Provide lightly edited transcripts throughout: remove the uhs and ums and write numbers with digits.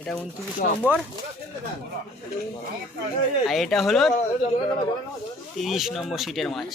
এটা 29 নম্বর আর এটা হলো 30 নম্বর সিটের মাছ।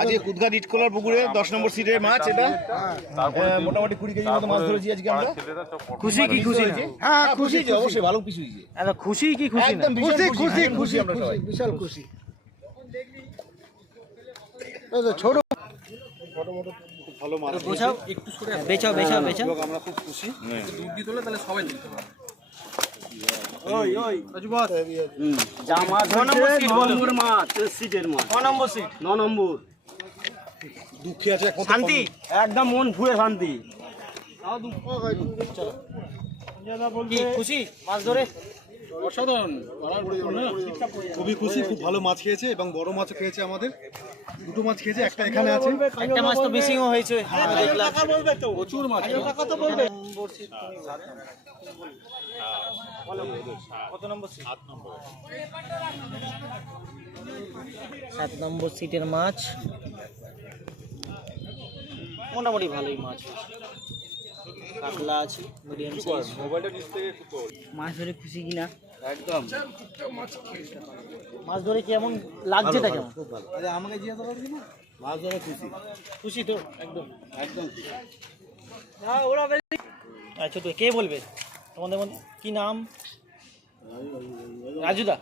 আজকে কুদঘাট ইটখোলার পুকুরে 10 নম্বর সিটের মাছ। এটা মোটামুটি 20 কেজির মতো মাছ ধরেছি আজকে আমরা। খুশি কি খুশি না? হ্যাঁ খুশি, অবশ্যই ভালো পিস হয়েছে। খুশি কি খুশি না? একদম খুশি আমরা সবাই বিশাল খুশি। ছোট ভালো মাছ একটু সরে বেচাও বেচাও বেচাও। আমরা খুব খুশি। দুধ দিতে হলে তাহলে সবাই দিতে পারবে। ওই রাজু বস যা মাছ 9 নম্বর সিট বলো। মাছ সিটের মাছ 9 নম্বর সিট 9 নম্বর। দুঃখী আছে শান্তি একদম মন ভুয়ে শান্তি। কি খুশি মাছ ধরে? অসাধারণ, খুবই খুশি, খুব ভালো মাছ খেয়েছে এবং বড় মাছ খেয়েছে। আমাদের দুটো মাছ খেয়েছে, একটা এখানে আছে। একটা মাছ তো মিসিংও হয়েছে দেখলাম। প্রচুর মাছ। কত নম্বর সিট? 7 নম্বর সিটের মাছ মোটামুটি ভালোই মাছ। কাতলা আছে মিডিয়াম সাইজ। মাছ ধরে খুশি কিনা? একদম মাছ ধরে কেমন লাগছেটা কেমন? খুব ভালো। আমাকে জিজ্ঞাসা করবি না? মাছ ধরে খুশি, খুশি তো একদম একদম। আচ্ছা তো কে বলবে তোমাদের মধ্যে কি নাম? রাজুদা।